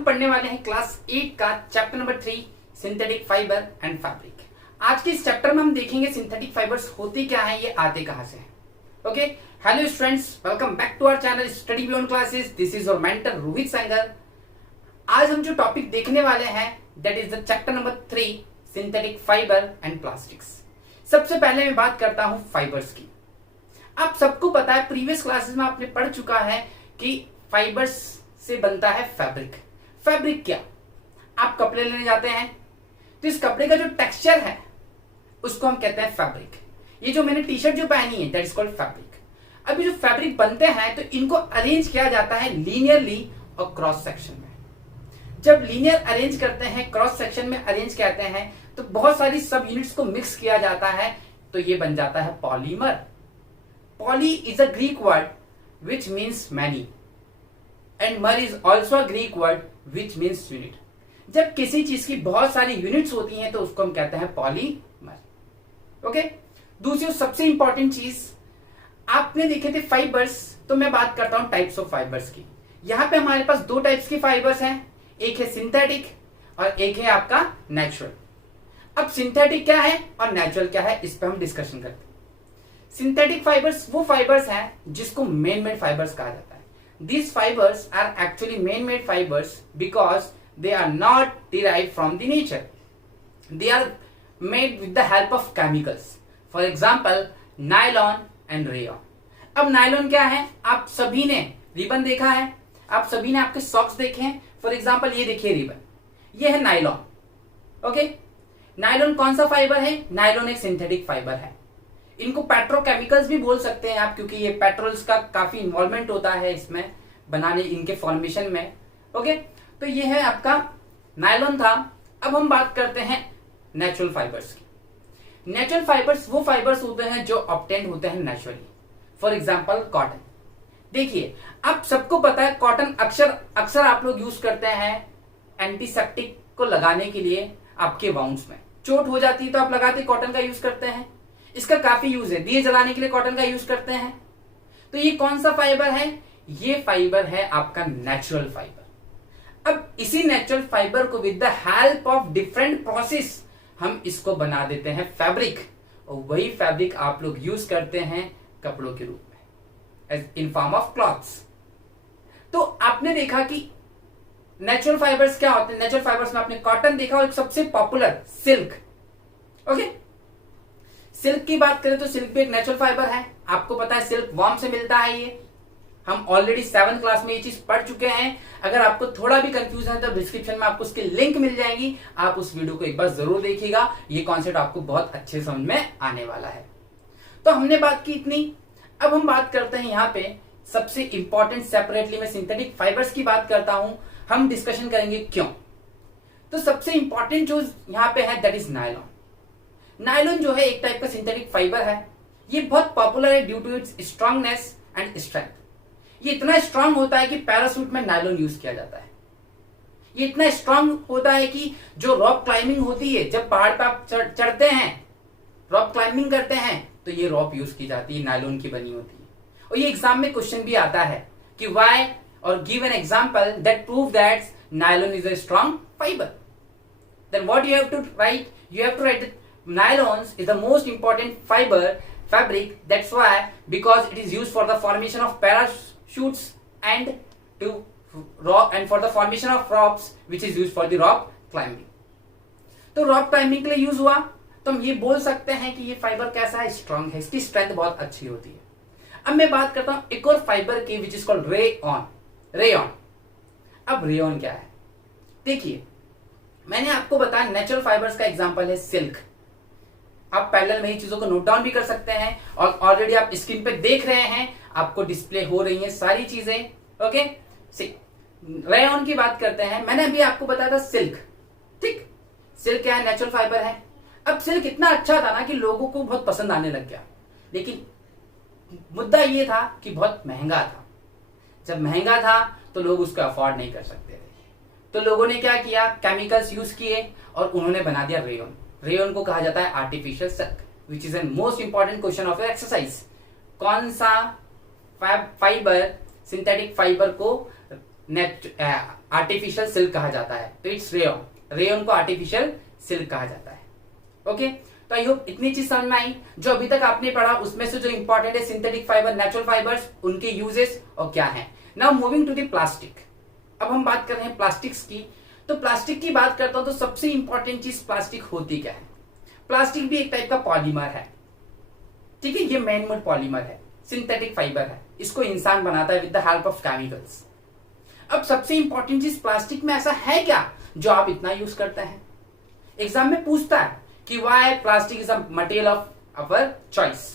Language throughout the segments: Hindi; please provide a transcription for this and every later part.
हम पढ़ने वाले हैं क्लास 8 का chapter number 3 synthetic fibre and fabric. आज के इस चैप्टर में हम देखेंगे सिंथेटिक फाइबर्स होते क्या हैं, ये आते कहां से हैं। Okay, hello students, welcome back to our channel study beyond classes. This is your mentor Rohit Sangar. आज हम जो टॉपिक देखने वाले हैं that is the chapter number 3 synthetic fibre and plastics. सबसे पहले मैं बात करता हूं फाइबर्स की। आप सबको पता है, प्रीवियस क्लासेस में आपने पढ़ चुका है कि फाइबर्स से बनता है फैब्रिक। फैब्रिक क्या? आप कपड़े लेने जाते हैं तो इस कपड़े का जो टेक्सचर है उसको हम कहते हैं फैब्रिक। ये जो मैंने टी शर्ट जो पहनी है दैट इज कॉल्ड फैब्रिक। अभी जो फैब्रिक बनते हैं तो इनको अरेंज किया जाता है लीनियरली और क्रॉस सेक्शन में। जब लीनियर अरेंज करते हैं, क्रॉस सेक्शन में अरेंज कहते हैं, तो बहुत सारी सब यूनिट्स को मिक्स किया जाता है तो ये बन जाता है polymer. Poly is a Greek word which means many and mer is also a Greek word which means unit. जब किसी चीज की बहुत सारी यूनिट्स होती हैं तो उसको हम कहते हैं पॉलीमर। ओके, दूसरी सबसे इंपॉर्टेंट चीज आपने देखे थे फाइबर्स, तो मैं बात करता हूं टाइप्स ऑफ फाइबर्स की। यहां पे हमारे पास दो टाइप्स की फाइबर्स हैं, एक है सिंथेटिक और एक है आपका नेचुरल। अब सिंथेटिक क्या है और नेचुरल क्या है, इस पर हम डिस्कशन करते हैं। सिंथेटिक फाइबर्स वो फाइबर्स हैं जिसको मैन मेड फाइबर्स कहा जाता है। These fibers are actually man-made fibers because they are not derived from the nature. They are made with the help of chemicals. For example, nylon and rayon. अब नायलॉन क्या है? आप सभी ने रिबन देखा है, आप सभी ने आपके सॉक्स देखे हैं। फॉर एग्जाम्पल ये देखिए रिबन, ये है नायलॉन। ओके, नायलॉन कौन सा फाइबर है? नायलॉन एक सिंथेटिक फाइबर है। इनको पेट्रोकेमिकल्स भी बोल सकते हैं आप, क्योंकि ये पेट्रोल्स का काफी इन्वॉल्वमेंट होता है इसमें बनाने, इनके फॉर्मेशन में। ओके, तो ये है आपका नायलॉन था। अब हम बात करते हैं नेचुरल फाइबर्स की। नेचुरल फाइबर्स वो फाइबर्स होते हैं जो ऑब्टेन होते हैं नेचुरली। For example cotton. देखिए, आप सबको पता है कॉटन अक्सर आप लोग यूज करते हैं एंटीसेप्टिक को लगाने के लिए। आपके वाउंड्स में चोट हो जाती है तो आप लगाते कॉटन का यूज करते हैं। इसका काफी यूज है, दिए जलाने के लिए कॉटन का यूज करते हैं। तो ये कौन सा फाइबर है? ये फाइबर है आपका नेचुरल फाइबर। अब इसी नेचुरल फाइबर को with the help of different process हम इसको बना देते हैं फैब्रिक, और वही फैब्रिक आप लोग यूज करते हैं कपड़ों के रूप में इन फॉर्म ऑफ क्लॉथ्स। तो आपने देखा कि नेचुरल फाइबर्स क्या होते हैं। नेचुरल फाइबर्स में आपने कॉटन देखा और एक सबसे पॉपुलर सिल्क। ओके, सिल्क की बात करें तो सिल्क भी एक नेचुरल फाइबर है। आपको पता है सिल्क वॉर्म से मिलता है। ये हम ऑलरेडी 7th क्लास में ये चीज पढ़ चुके हैं। अगर आपको थोड़ा भी कंफ्यूजन है तो डिस्क्रिप्शन में आपको उसकी लिंक मिल जाएगी, आप उस वीडियो को एक बार जरूर देखिएगा। ये कॉन्सेप्ट आपको बहुत अच्छे समझ में आने वाला है। तो हमने बात की इतनी। अब हम बात करते हैं यहाँ पे सबसे इंपॉर्टेंट, सेपरेटली मैं सिंथेटिक फाइबर्स की बात करता हूं, हम डिस्कशन करेंगे क्यों। तो सबसे इंपॉर्टेंट जो यहाँ पे है दैट इज नायलॉन। नायलॉन जो है एक टाइप का सिंथेटिक फाइबर है। ये बहुत पॉपुलर है due to its strongness and strength. ये इतना स्ट्रांग होता है कि पैरासूट में नायलॉन यूज किया जाता है। ये इतना स्ट्रांग होता है कि जो रॉक क्लाइंबिंग होती है, जब पहाड़ पर आप चढ़ते हैं, रॉक क्लाइंबिंग करते हैं, तो ये रॉप यूज की जाती है, नायलॉन की बनी होती है। और ये एग्जाम में क्वेश्चन भी आता है कि व्हाई और give an example that prove that nylon is a strong fibre. Then what you have to write? You have to write nylons is the most important fabric. That's why, because it is used for the formation of parachutes and for the formation of ropes, which is used for the rock climbing. तो रॉक क्लाइंबिंग के लिए यूज हुआ, तो हम ये बोल सकते हैं कि ये फाइबर कैसा है? स्ट्रांग है, इसकी स्ट्रेंथ बहुत अच्छी होती है। अब मैं बात करता हूं एक और फाइबर की विच इज कॉल्ड रेयॉन। अब रेयॉन क्या है? देखिए, मैंने आपको बताया नेचुरल फाइबर्स का एग्जांपल है सिल्क। आप पैरेलल में ही चीजों को नोट डाउन भी कर सकते हैं, और ऑलरेडी आप स्क्रीन पे देख रहे हैं, आपको डिस्प्ले हो रही हैं सारी चीजें। ओके, रेयॉन की बात करते हैं। मैंने अभी आपको बताया था सिल्क। ठीक, सिल्क क्या है? नेचुरल फाइबर है। अब सिल्क इतना अच्छा था ना कि लोगों को बहुत पसंद आने लग गया, लेकिन मुद्दा ये था कि बहुत महंगा था। जब महंगा था तो लोग उसको अफोर्ड नहीं कर सकते थे, तो लोगों ने क्या किया? केमिकल्स यूज किए और उन्होंने बना दिया रेयॉन। रेयॉन को कहा जाता है artificial silk, which is an most important question of your exercise. कौन सा फाइबर, सिंथेटिक फाइबर को आर्टिफिशियल सिल्क कहा जाता है, तो इट्स रेयन, रेयन को आर्टिफिशियल सिल्क कहा जाता है। ओके, तो आई होप इतनी चीज समझ में आई। जो अभी तक आपने पढ़ा उसमें से जो इंपॉर्टेंट है सिंथेटिक फाइबर, नेचुरल फाइबर्स, उनके यूजेस और क्या है। Now moving to the plastic. अब हम बात कर रहे हैं प्लास्टिक्स की। तो प्लास्टिक की बात करता हूं तो सबसे इंपॉर्टेंट चीज प्लास्टिक होती क्या है। प्लास्टिक भी एक टाइप का पॉलीमर है, ठीक है, ये मैन मेड पॉलीमर है, सिंथेटिक फाइबर है, इसको इंसान बनाता है with the help of chemicals. अब सबसे इंपॉर्टेंट चीज प्लास्टिक में ऐसा है क्या जो आप इतना यूज करते हैं। एग्जाम में पूछता है कि why plastic is a material of our choice.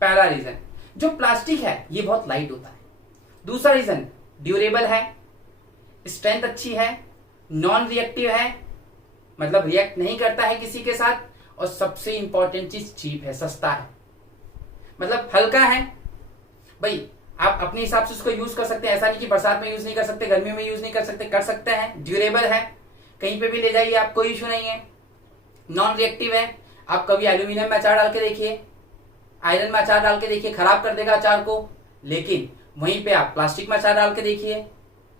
पहला रीजन, जो प्लास्टिक है ये बहुत लाइट होता है। दूसरा रीजन, ड्यूरेबल है, स्ट्रेंथ अच्छी है, नॉन रिएक्टिव है, मतलब रिएक्ट नहीं करता है किसी के साथ, और सबसे इंपॉर्टेंट चीज चीप है, सस्ता है, मतलब हल्का है। भाई आप अपने हिसाब से उसको यूज कर सकते हैं, ऐसा नहीं कि बरसात में यूज नहीं कर सकते, गर्मी में यूज नहीं कर सकते, कर सकते हैं। ड्यूरेबल है, कहीं पे भी ले जाइए आप, कोई इशू नहीं है। नॉन रिएक्टिव है, आप कभी एल्यूमिनियम में अचार डाल के देखिए, आयरन में अचार डाल के देखिए, खराब कर देगा अचार को। लेकिन वहीं पे आप प्लास्टिक में अचार डाल के देखिए,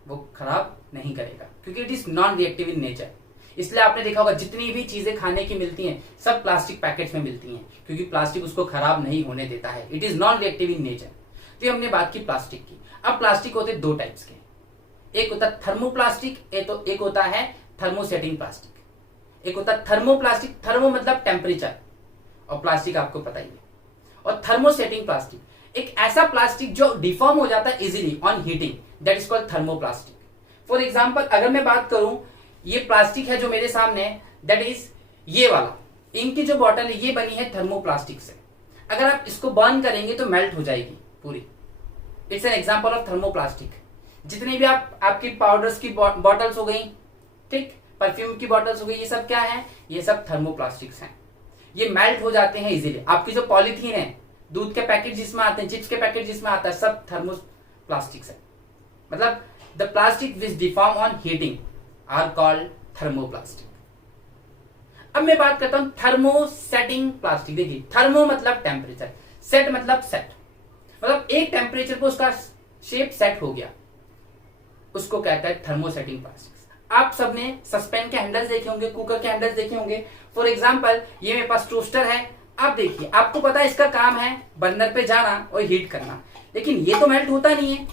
वो खराब नहीं करेगा, क्योंकि it is non reactive in nature. इसलिए आपने देखा होगा जितनी भी चीजें खाने की मिलती हैं सब प्लास्टिक पैकेट्स में मिलती हैं, क्योंकि प्लास्टिक उसको खराब नहीं होने देता है, it is non reactive in nature. तो हमने बात की प्लास्टिक की। अब प्लास्टिक होते दो टाइप्स के, एक होता है थर्मोप्लास्टिक, एक होता है थर्मोसेटिंग प्लास्टिक। एक होता है थर्मोप्लास्टिक, थर्मो मतलब टेम्परेचर, और प्लास्टिक आपको पता ही है। और थर्मोसेटिंग प्लास्टिक एक ऐसा प्लास्टिक जो डिफॉर्म हो जाता है easily on heating, that is called thermoplastic. For example अगर मैं बात करूं, ये प्लास्टिक है जो मेरे सामने, दैट इज ये वाला, इनकी जो बॉटल है ये बनी है थर्मोप्लास्टिक से। अगर आप इसको बर्न करेंगे तो मेल्ट हो जाएगी पूरी। It's an example of thermoplastic. जितनी भी आपकी पाउडर्स की बॉटल्स हो गई, ठीक, परफ्यूम की बॉटल्स हो गई, ये सब क्या है, ये सब थर्मोप्लास्टिक्स हैं। ये मेल्ट हो जाते हैं इजीली। आपकी जो पॉलीथीन है, दूध के पैकेट जिसमें आते हैं, चिप्स के पैकेट जिसमें आता है, सब थर्मोप्लास्टिक्स है। मतलब the plastic which deform on heating are called thermoplastic. अब मैं बात करता हूं थर्मोसेटिंग प्लास्टिक। देखिए, थर्मो मतलब टेम्परेचर, सेट मतलब सेट, मतलब एक टेम्परेचर पर उसका शेप सेट हो गया, उसको कहता है थर्मोसेटिंग प्लास्टिक। आप सबने सस्पेन के हैंडल्स देखे होंगे, कुकर के हैंडल्स देखे होंगे। फॉर एग्जांपल ये मेरे पास टोस्टर है, आप देखिए, आपको पता है इसका काम है बर्नर पे जाना और हीट करना, लेकिन ये तो मेल्ट होता नहीं है।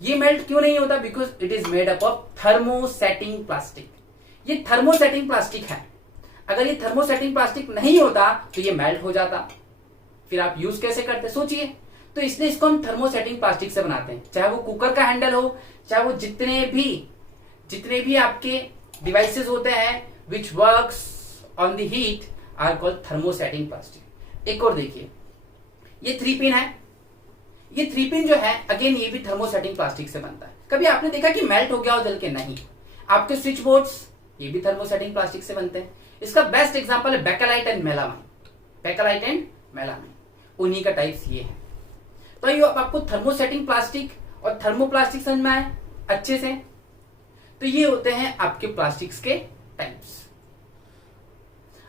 ये मेल्ट क्यों नहीं होता? Because it is made up of thermosetting plastic. ये थर्मोसेटिंग प्लास्टिक है। अगर ये थर्मोसेटिंग प्लास्टिक नहीं होता तो ये मेल्ट हो जाता, फिर आप यूज कैसे करते सोचिए। तो इसलिए इसको हम थर्मोसेटिंग प्लास्टिक से बनाते हैं, चाहे वो कुकर का हैंडल हो, चाहे वो जितने भी आपके डिवाइसेस होते हैं which works on the heat are called thermosetting plastic. एक और देखिए, ये 3 पिन है। ये 3 पिन जो है अगेन ये भी थर्मोसेटिंग प्लास्टिक से बनता है। कभी आपने देखा कि मेल्ट हो गया हो जल के? नहीं। आपके स्विच बोर्ड्स ये भी थर्मोसेटिंग प्लास्टिक से बनते हैं। इसका बेस्ट एग्जांपल है bakelite and melamine. Bakelite and melamine, उन्हीं का टाइप्स ये है। तो ये आपको थर्मोसेटिंग प्लास्टिक और थर्मोप्लास्टिक समझ में आए अच्छे से। तो ये होते हैं आपके प्लास्टिक्स के टाइप्स।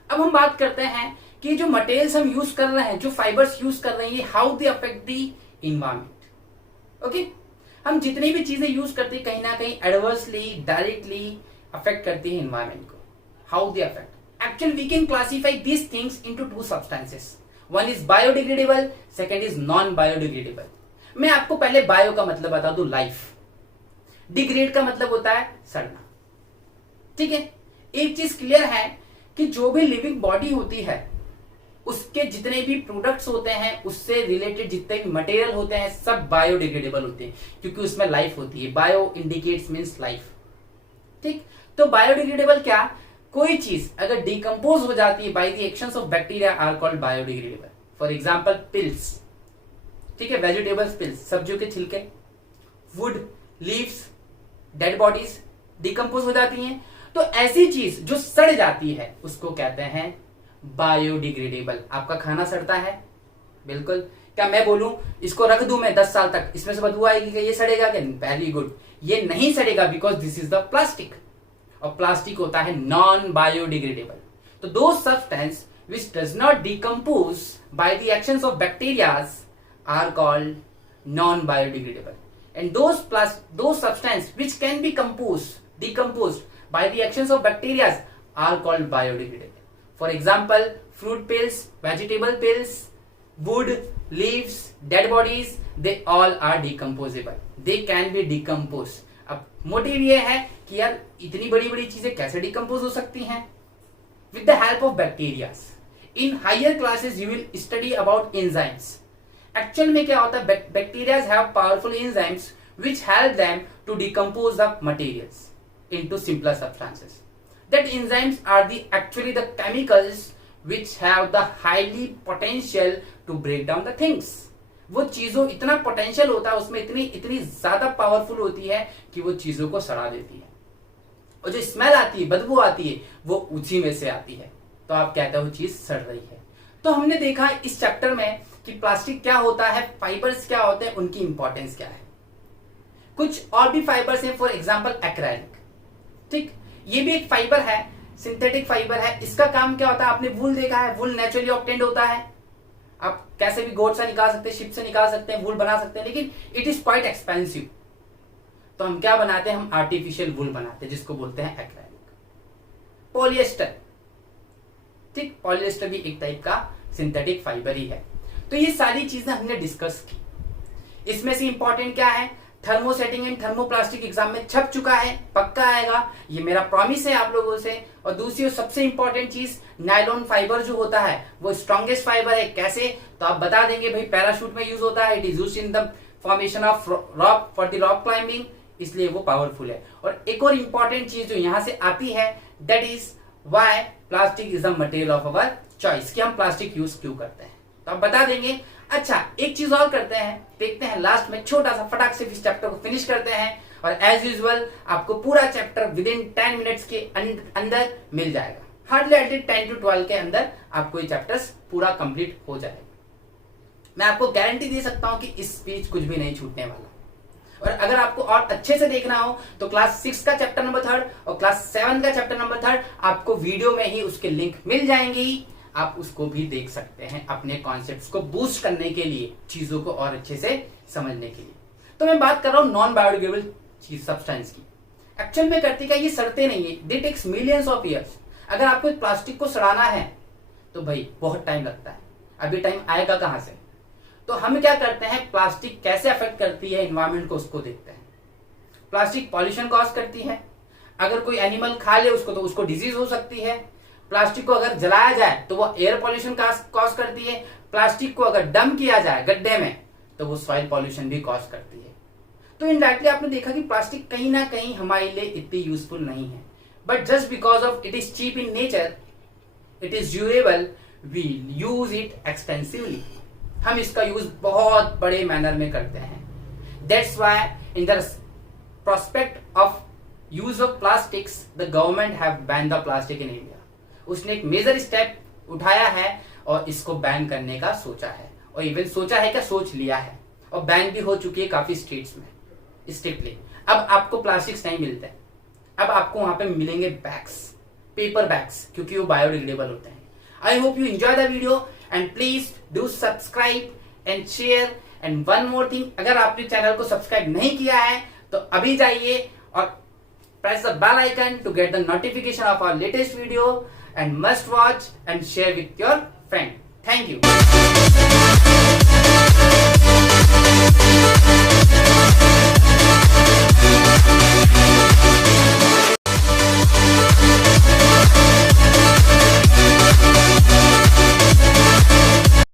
अब हम बात करते हैं कि जो मटेरियल्स हम यूज कर रहे हैं, जो फाइबर्स यूज कर रहे हैं, ये how they affect the environment. Okay, हम जितनी भी चीजें यूज करते हैं कहीं ना कहीं एडवर्सली डायरेक्टली अफेक्ट करती है इन्वायरमेंट को। How they affect? Actually we can classify these things into 2 substances. One is biodegradable, second is non biodegradable. मैं आपको पहले बायो का मतलब बता दूं, लाइफ। डिग्रेड का मतलब होता है सड़ना, ठीक है। एक चीज क्लियर है कि जो भी लिविंग बॉडी होती है उसके जितने भी प्रोडक्ट्स होते हैं, उससे रिलेटेड जितने भी मटेरियल होते हैं, सब बायोडिग्रेडेबल होते हैं, क्योंकि उसमें लाइफ होती है। बायो इंडिकेट्स मींस लाइफ, ठीक। तो बायोडिग्रेडेबल क्या? कोई चीज अगर डिकम्पोज हो जाती है by the actions of bacteria are called biodegradable. For example peels, ठीक है, वेजिटेबल्स पिल्स, सब्जियों के छिलके, wood, leaves, dead bodies decompose हो जाती हैं। तो ऐसी चीज जो सड़ जाती है उसको कहते हैं बायोडिग्रेडेबल। आपका खाना सड़ता है, बिल्कुल। क्या मैं बोलूं इसको रख दूं मैं 10 साल तक, इसमें से बदबू आएगी क्या? ये सड़ेगा क्या? वेरी गुड, ये नहीं सड़ेगा because this is the plastic, और प्लास्टिक होता है नॉन बायोडिग्रेडेबल। तो दो substance which does not decompose by the actions of bacterias are called non biodegradable. and those substance which can be decomposed by the actions of bacteria are called biodegradable. For example, fruit peels, vegetable peels, wood, leaves, dead bodies, they all are decomposable. They can be decomposed. अब मोटिव ये है कि यार इतनी बड़ी बड़ी चीजें कैसे डिकम्पोज हो सकती हैं? With the help of bacteria. In higher classes you will study about enzymes. Actual में क्या होता है? Bacteria have powerful enzymes which help them to decompose the materials into simpler substances. That enzymes are actually the chemicals which have the highly potential to break down the things. वो चीजों इतना पोटेंशियल होता है उसमें, इतनी ज्यादा पावरफुल होती है कि वो चीजों को सड़ा देती है, और जो स्मेल आती है, बदबू आती है, वो उसी में से आती है। तो आप कहते हो वो चीज सड़ रही है। तो हमने देखा इस चैप्टर में कि प्लास्टिक क्या होता है, फाइबर्स क्या होते हैं, उनकी इंपॉर्टेंस क्या है। कुछ और भी फाइबर्स हैं, फॉर एग्जाम्पल एक्रेलिक। ठीक, ये भी एक फाइबर है, सिंथेटिक फाइबर है। इसका काम क्या होता है? आपने वूल देखा है, वूल नेचुरली ऑब्टेन्ड होता है। आप कैसे भी गोट से निकाल सकते हैं, शिप से निकाल सकते हैं, वूल बना सकते हैं, लेकिन इट इज क्वाइट एक्सपेंसिव। तो हम क्या बनाते हैं? हम आर्टिफिशियल वूल बनाते हैं, जिसको बोलते हैं एक्रेलिक। पॉलिएस्टर, ठीक, पॉलिएस्टर भी एक टाइप का सिंथेटिक फाइबर ही है। तो ये सारी चीजें हमने डिस्कस की। इसमें से इंपॉर्टेंट क्या है? थर्मोसेटिंग एंड थर्मोप्लास्टिक एग्जाम में छप चुका है, पक्का आएगा, ये मेरा प्रॉमिस है आप लोगों से। और दूसरी और सबसे इंपॉर्टेंट चीज, नायलॉन फाइबर जो होता है वो स्ट्रॉन्गेस्ट फाइबर है। कैसे? तो आप बता देंगे भाई पैराशूट में यूज होता है, it is used in the formation of rock for the rock climbing, इसलिए वो पावरफुल है। और एक और इंपॉर्टेंट चीज जो यहां से आती है, that is why plastic is the material of our choice, कि हम प्लास्टिक यूज क्यों करते हैं, तो आप बता देंगे। अच्छा, एक चीज और करते हैं, देखते हैं लास्ट में, छोटा सा फटाक से इस चैप्टर को फिनिश करते हैं, और एज यूजुअल आपको पूरा चैप्टर विद इन 10 मिनट्स के अंदर मिल जाएगा। हार्डली 10 to 12 के अंदर आपको ये चैप्टर्स पूरा कंप्लीट हो जाएगा। मैं आपको गारंटी दे सकता हूं कि इस बीच कुछ भी नहीं छूटने वाला। और अगर आपको और अच्छे से देखना हो तो क्लास 6 का चैप्टर नंबर 3 और क्लास 7 का चैप्टर नंबर 3 आपको वीडियो में ही उसके लिंक मिल जाएंगी, आप उसको भी देख सकते हैं अपने कॉन्सेप्ट्स को बूस्ट करने के लिए, चीजों को और अच्छे से समझने के लिए। तो मैं बात कर रहा हूं नॉन बायोडिग्रेडेबल चीज सब्सटेंस की। एक्चुअल में करती क्या, ये सड़ते नहीं है, दे टेक्स मिलियंस ऑफ ईयर्स। अगर आपको प्लास्टिक को सड़ाना है तो भाई बहुत टाइम लगता है, अभी टाइम आएगा कहां से। तो हम क्या करते हैं, प्लास्टिक कैसे अफेक्ट करती है एनवायरमेंट को, उसको देखते हैं। प्लास्टिक पॉल्यूशन कॉज करती है, अगर कोई एनिमल खा ले उसको तो उसको डिजीज हो सकती है। प्लास्टिक को अगर जलाया जाए तो वो एयर पॉल्यूशन कॉज करती है। प्लास्टिक को अगर डंप किया जाए गड्ढे में तो वो सॉइल पॉल्यूशन भी कॉज करती है। तो इनडायरेक्टली आपने देखा कि प्लास्टिक कहीं ना कहीं हमारे लिए इतनी यूजफुल नहीं है, but just because of it is cheap in nature, it is durable, we use it expensively. हम इसका यूज बहुत बड़े मैनर में करते हैं। That's why in the prospect of use of plastics the government have ban the plastic in India. उसने एक मेजर स्टेप उठाया है और इसको बैन करने का सोचा है, और इवन सोचा है क्या, सोच लिया है, और बैन भी हो चुकी है काफी स्टेट्स में स्ट्रिक्टली। अब आपको प्लास्टिक्स नहीं मिलते, अब आपको वहां पे मिलेंगे बैग्स, पेपर बैग्स, क्योंकि वो बायोडिग्रेडेबल होते हैं। I hope you enjoy the video and please do subscribe and share. And one more thing, अगर आपने चैनल को सब्सक्राइब नहीं किया है तो अभी जाइए और press the bell icon to get the notification of our latest video, and must watch and share with your friend. Thank you.